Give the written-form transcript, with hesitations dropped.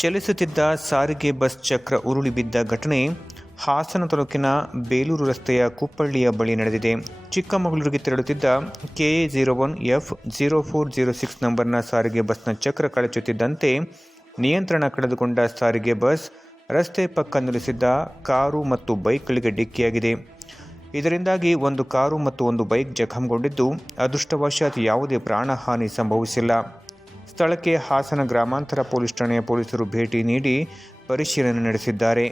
ಚಲಿಸುತ್ತಿದ್ದ ಸಾರಿಗೆ ಬಸ್ ಚಕ್ರ ಉರುಳಿ ಬಿದ್ದ ಘಟನೆ ಹಾಸನ ತಾಲೂಕಿನ ಬೇಲೂರು ರಸ್ತೆಯ ಕುಪ್ಪಳ್ಳಿಯ ಬಳಿ ನಡೆದಿದೆ. ಚಿಕ್ಕಮಗಳೂರಿಗೆ ತೆರಳುತ್ತಿದ್ದ KA01F0406 ನಂಬರ್ನ ಸಾರಿಗೆ ಬಸ್ನ ಚಕ್ರ ಕಳಚುತ್ತಿದ್ದಂತೆ ನಿಯಂತ್ರಣ ಕಳೆದುಕೊಂಡ ಸಾರಿಗೆ ಬಸ್ ರಸ್ತೆ ಪಕ್ಕ ನಿಲ್ಲಿಸಿದ್ದ ಕಾರು ಮತ್ತು ಬೈಕ್ಗಳಿಗೆ ಡಿಕ್ಕಿಯಾಗಿದೆ. ಇದರಿಂದಾಗಿ ಒಂದು ಕಾರು ಮತ್ತು ಒಂದು ಬೈಕ್ ಜಖಂಗೊಂಡಿದ್ದು, ಅದೃಷ್ಟವಶಾತ್ ಯಾವುದೇ ಪ್ರಾಣಹಾನಿ ಸಂಭವಿಸಿಲ್ಲ. ಸ್ಥಳಕ್ಕೆ ಹಾಸನ ಗ್ರಾಮಾಂತರ ಪೊಲೀಸ್ ಠಾಣೆಯ ಪೊಲೀಸರು ಭೇಟಿ ನೀಡಿ ಪರಿಶೀಲನೆ ನಡೆಸಿದ್ದಾರೆ.